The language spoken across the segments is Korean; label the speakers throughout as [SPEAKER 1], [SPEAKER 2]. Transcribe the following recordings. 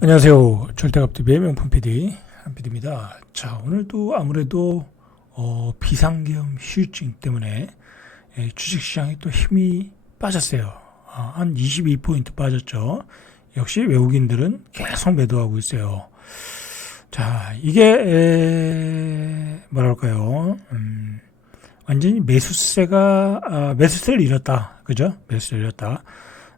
[SPEAKER 1] 안녕하세요. 절대갑TV의 명품 PD 한PD입니다. 자, 오늘도 아무래도 어, 비상계엄 휴증 때문에 예, 주식시장에 또 힘이 빠졌어요. 아, 한 22포인트 빠졌죠. 역시 외국인들은 계속 매도하고 있어요. 자, 이게 에, 뭐랄까요? 음, 완전히 매수세가 아, 매수세를 잃었다. 그죠? 매수세를 잃었다.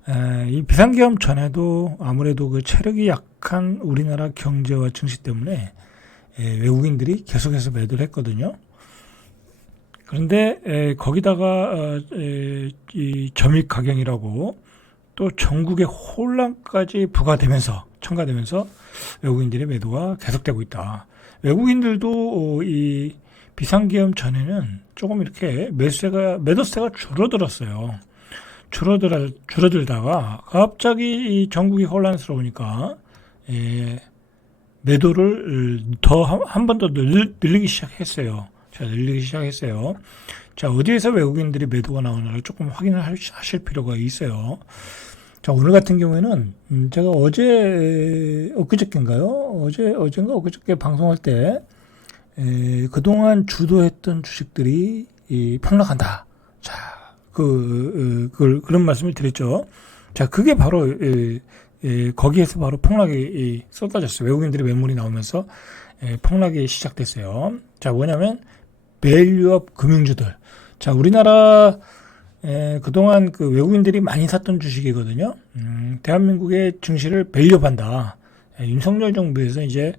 [SPEAKER 1] 에, 이 비상계엄 전에도 아무래도 그 체력이 약한 우리나라 경제와 증시 때문에 에, 외국인들이 계속해서 매도를 했거든요. 그런데 에, 거기다가 어, 에, 이 점입 가경이라고 또 전국의 혼란까지 부과되면서 첨가되면서 외국인들의 매도가 계속되고 있다. 외국인들도 어, 이 비상계엄 전에는 조금 이렇게 매수세가 매도세가 줄어들었어요. 줄어들 줄어들다가 갑자기 이 전국이 혼란스러우니까 예, 매도를 더 한 번더 늘리기 시작했어요. 자, 늘리기 시작했어요. 자, 어디에서 외국인들이 매도가 나오나를 조금 확인을 하실 필요가 있어요. 자, 오늘 같은 경우에는 음, 제가 어제 엊그저께인가요? 어제 어젠가 엊그저께 방송할 때 에, 그동안 주도했던 주식들이 이, 폭락한다. 자, 그, 그, 그런 말씀을 드렸죠. 자, 그게 바로, 에, 에, 거기에서 바로 폭락이 쏟아졌어요. 외국인들의 매물이 나오면서 에, 폭락이 시작됐어요. 자, 뭐냐면, 밸류업 금융주들. 자, 우리나라, 에, 그동안 그 외국인들이 많이 샀던 주식이거든요. 음, 대한민국의 증시를 밸류업한다. 에, 윤석열 정부에서 이제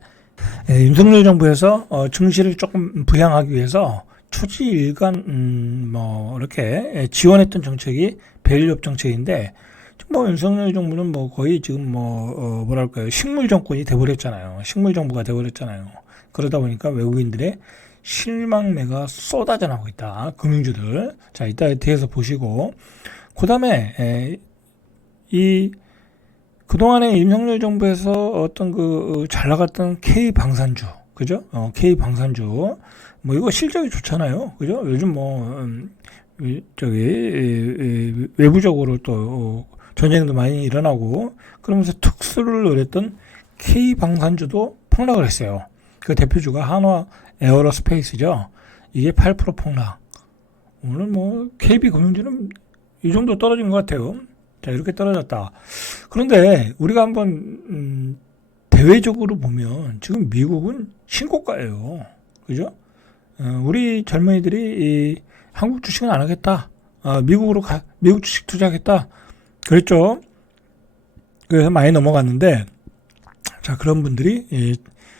[SPEAKER 1] 에, 윤석열 정부에서 어, 증시를 조금 부양하기 위해서 초지일간 음, 뭐 이렇게 지원했던 정책이 밸류업 정책인데 뭐 윤석열 정부는 뭐 거의 지금 뭐 어, 뭐랄까요 식물 정권이 돼버렸잖아요. 식물 정부가 돼버렸잖아요. 그러다 보니까 외국인들의 실망매가 쏟아져 나오고 있다. 금융주들. 자, 이따 뒤에서 보시고. 그 다음에, 이, 그동안에 윤석열 정부에서 어떤 그, 잘 나갔던 K 방산주. 그죠? 어, K 방산주. 뭐, 이거 실적이 좋잖아요. 그죠? 요즘 뭐, 음, 저기, 외부적으로 또, 어, 전쟁도 많이 일어나고, 그러면서 특수를 노렸던 K 방산주도 폭락을 했어요. 그 대표주가 한화 에어로스페이스죠. 이게 8% 폭락. 오늘 뭐 KB금융주는 이 정도 떨어진 것 같아요. 자 이렇게 떨어졌다. 그런데 우리가 한번 음, 대외적으로 보면 지금 미국은 신고가예요. 그죠? 어, 우리 젊은이들이 이 한국 주식은 안 하겠다. 어, 미국으로 가, 미국 주식 투자하겠다. 그랬죠. 그래서 많이 넘어갔는데 자 그런 분들이 이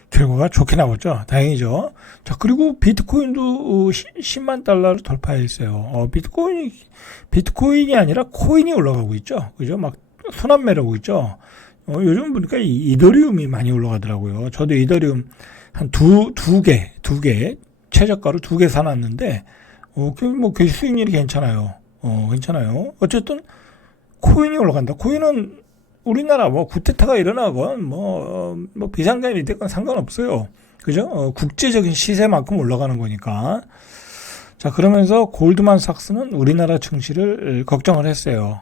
[SPEAKER 1] 결과가 좋게 나왔죠. 다행이죠. 자, 그리고 비트코인도 10만 달러를 돌파했어요. 어, 비트코인이, 비트코인이 아니라 코인이 올라가고 있죠. 그죠? 막 순환매라고 있죠. 어, 요즘 보니까 이더리움이 많이 올라가더라고요. 저도 이더리움 한 두, 두 개, 두 개, 최저가로 두 개 사놨는데, 어, 그, 뭐, 그 수익률이 괜찮아요. 어, 괜찮아요. 어쨌든, 코인이 올라간다. 코인은 우리나라 뭐 구테타가 일어나건 뭐, 뭐 비상계엄이 됐건 상관없어요. 그죠? 어, 국제적인 시세만큼 올라가는 거니까. 자, 그러면서 골드만삭스는 우리나라 증시를 걱정을 했어요.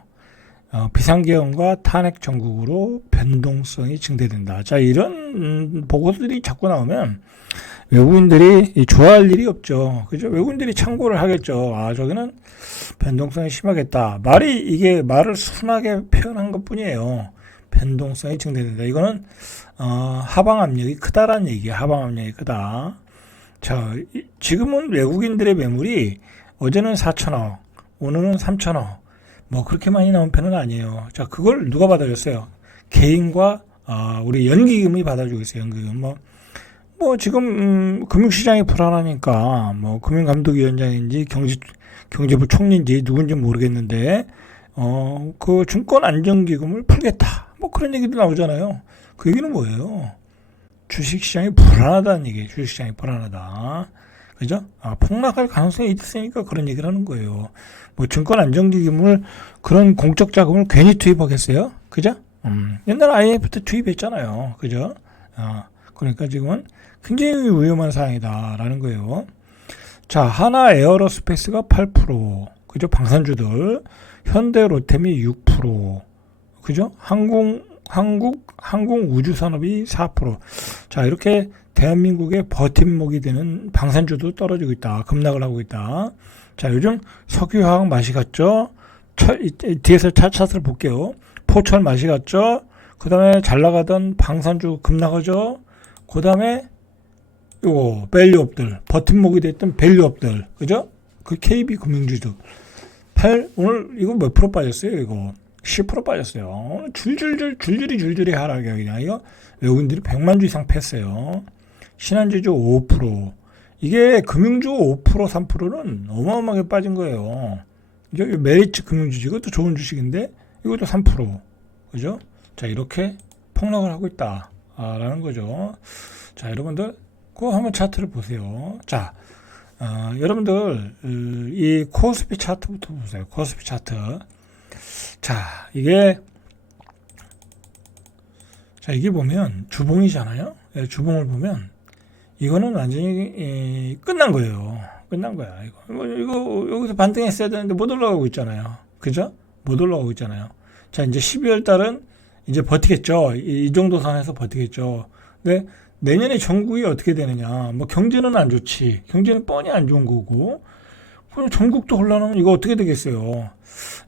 [SPEAKER 1] 어, 비상계엄과 탄핵 전국으로 변동성이 증대된다. 자, 이런 음, 보고들이 자꾸 나오면 외국인들이 좋아할 일이 없죠. 그죠? 외국인들이 참고를 하겠죠. 아, 저기는 변동성이 심하겠다. 말이 이게 말을 순하게 표현한 것 뿐이에요. 변동성이 증대된다. 이거는 어, 하방 압력이 크다라는 얘기예요. 하방 압력이 크다. 자, 지금은 외국인들의 매물이 어제는 4천억, 오늘은 3천억. 뭐 그렇게 많이 나온 편은 아니에요. 자, 그걸 누가 받아줬어요? 개인과 어, 우리 연기금이 받아주고 있어요. 연기금. 뭐, 뭐 지금 음, 금융시장이 불안하니까 뭐 금융감독위원장인지 경제 경제부 총리인지 누군지 모르겠는데 어 그 증권 안정기금을 풀겠다 뭐 그런 얘기도 나오잖아요. 그 얘기는 뭐예요? 주식시장이 불안하다는 얘기예요. 주식시장이 불안하다. 그죠? 아, 폭락할 가능성이 있으니까 그런 얘기를 하는 거예요. 뭐 증권 안정기금을 그런 공적 자금을 괜히 투입하겠어요? 그죠? 음, 옛날 IMF 때 투입했잖아요. 그죠? 아, 그러니까 지금은 굉장히 위험한 상황이다라는 거예요. 자, 하나 에어로스페이스가 8%, 그죠? 방산주들, 현대 로템이 6%, 그죠? 항공 한국 항공 우주 산업이 4%. 자, 이렇게 대한민국의 버팀목이 되는 방산주도 떨어지고 있다. 급락을 하고 있다. 자, 요즘 석유화학 맛이 갔죠. 철, 뒤에서 차 차트를 볼게요. 포철 맛이 갔죠. 그 다음에 잘 나가던 방산주 급락하죠. 그 다음에 요거 밸류업들 버팀목이 됐던 밸류업들 그죠? 그 KB 금융주도 8 오늘 이거 몇 프로 빠졌어요 이거 10% 빠졌어요 줄줄줄 줄줄이 줄줄이 하락이 그냥 이거 외국인들이 100만 주 이상 팼어요 신한주주 5% 이게 금융주 5% 3%는 어마어마하게 빠진 거예요 이제 메리츠 금융주주 이것도 좋은 주식인데 이것도 3% 그죠? 자 이렇게 폭락을 하고 있다 라는 거죠 자 여러분들 그 한번 차트를 보세요. 자, 어, 여러분들 어, 이 코스피 차트부터 보세요. 코스피 차트. 자, 이게 자 이게 보면 주봉이잖아요. 예, 주봉을 보면 이거는 완전히 예, 끝난 거예요. 끝난 거야. 이거 뭐, 이거 여기서 반등했어야 되는데 못 올라가고 있잖아요. 그죠? 못 올라가고 있잖아요. 자, 이제 12월 달은 이제 버티겠죠. 이, 이 정도 선에서 버티겠죠. 근데 내년에 전국이 어떻게 되느냐. 뭐 경제는 안 좋지. 경제는 뻔히 안 좋은 거고. 그럼 전국도 혼란하면 이거 어떻게 되겠어요.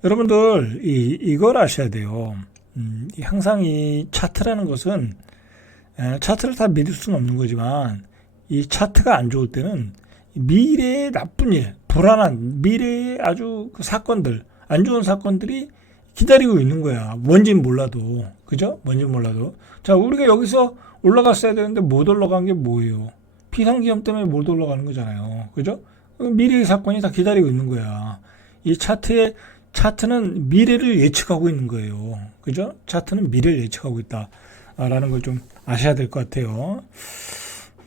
[SPEAKER 1] 여러분들 이 이걸 아셔야 돼요. 음, 이 항상 이 차트라는 것은 에, 차트를 다 믿을 수는 없는 거지만 이 차트가 안 좋을 때는 미래의 나쁜 일, 불안한 미래의 아주 그 사건들, 안 좋은 사건들이 기다리고 있는 거야. 뭔진 몰라도. 그죠? 뭔진 몰라도. 자, 우리가 여기서 올라갔어야 되는데 못 올라간 게 뭐예요? 비상기험 때문에 못 올라가는 거잖아요. 그죠? 그 미래의 사건이 다 기다리고 있는 거야. 이 차트의 차트는 미래를 예측하고 있는 거예요. 그죠? 차트는 미래를 예측하고 있다. 라는 걸 좀 아셔야 될 것 같아요.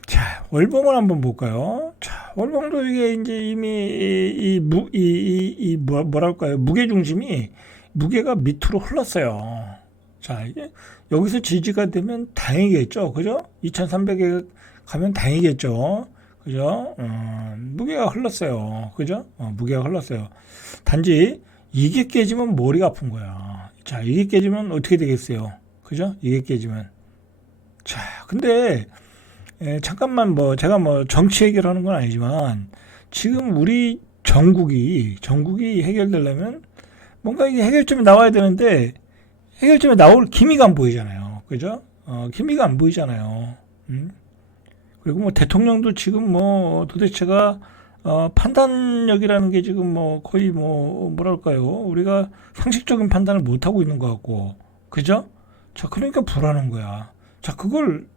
[SPEAKER 1] 자, 월봉을 한번 볼까요? 자, 월봉도 이게 이제 이미 이, 이, 무, 이, 이, 이 뭐, 뭐랄까요? 무게 중심이 무게가 밑으로 흘렀어요. 자, 여기서 지지가 되면 다행이겠죠. 그죠? 2300에 가면 다행이겠죠. 그죠? 어, 무게가 흘렀어요. 그죠? 어, 무게가 흘렀어요. 단지 이게 깨지면 머리가 아픈 거야. 자, 이게 깨지면 어떻게 되겠어요? 그죠? 이게 깨지면. 자, 근데 에, 잠깐만 뭐 제가 뭐 정치 해결하는 건 아니지만 지금 우리 전국이 전국이 해결되려면 뭔가 이게 해결점이 나와야 되는데 해결점에 나올 기미가 안 보이잖아요. 그죠? 어, 기미가 안 보이잖아요. 음? 그리고 뭐 대통령도 지금 뭐 도대체가 어, 판단력이라는 게 지금 뭐 거의 뭐 뭐랄까요? 우리가 상식적인 판단을 못 하고 있는 것 같고, 그죠? 자, 그러니까 불안한 거야. 자, 그걸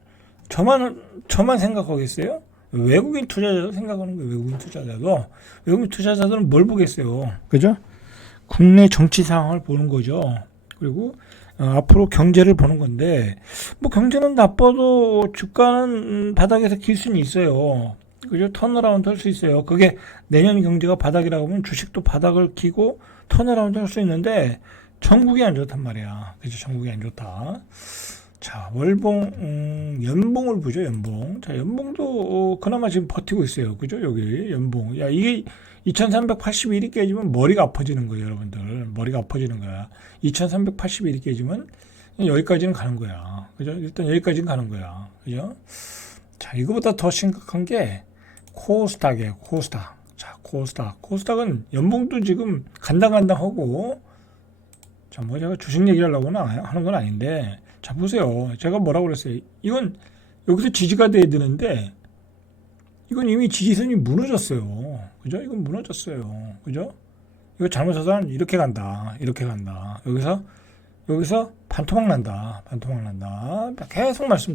[SPEAKER 1] 저만 저만 생각하겠어요? 외국인 투자자도 생각하는 거예요. 외국인 투자자도 외국인 투자자들은 뭘 보겠어요? 그죠? 국내 정치 상황을 보는 거죠. 그리고 어, 앞으로 경제를 보는 건데 뭐 경제는 나빠도 주가는 음, 바닥에서 길 수는 있어요. 그죠? 턴어라운드 할 수 있어요. 그게 내년 경제가 바닥이라고 하면 주식도 바닥을 키고 턴어라운드 할 수 있는데 전국이 안 좋단 말이야. 그죠? 전국이 안 좋다. 자, 월봉, 음, 연봉을 보죠, 연봉. 자, 연봉도 어, 그나마 지금 버티고 있어요. 그죠? 여기 연봉. 야, 이게 2381이 깨지면 머리가 아파지는 거예요, 여러분들. 머리가 아파지는 거야. 2381이 깨지면 여기까지는 가는 거야. 그죠? 일단 여기까지는 가는 거야. 그죠? 자, 이거보다 더 심각한 게 코스닥이에요, 코스닥. 자, 코스닥. 코스닥은 연봉도 지금 간당간당하고, 자, 뭐 제가 주식 얘기를 하려고는 하는 건 아닌데, 자, 보세요. 제가 뭐라고 그랬어요? 이건 여기서 지지가 돼야 되는데, 이건 이미 지지선이 무너졌어요. 그죠? 이건 무너졌어요. 그죠? 이거 잘못해서 이렇게 간다. 이렇게 간다. 여기서, 여기서 반토막 난다. 반토막 난다. 계속 말씀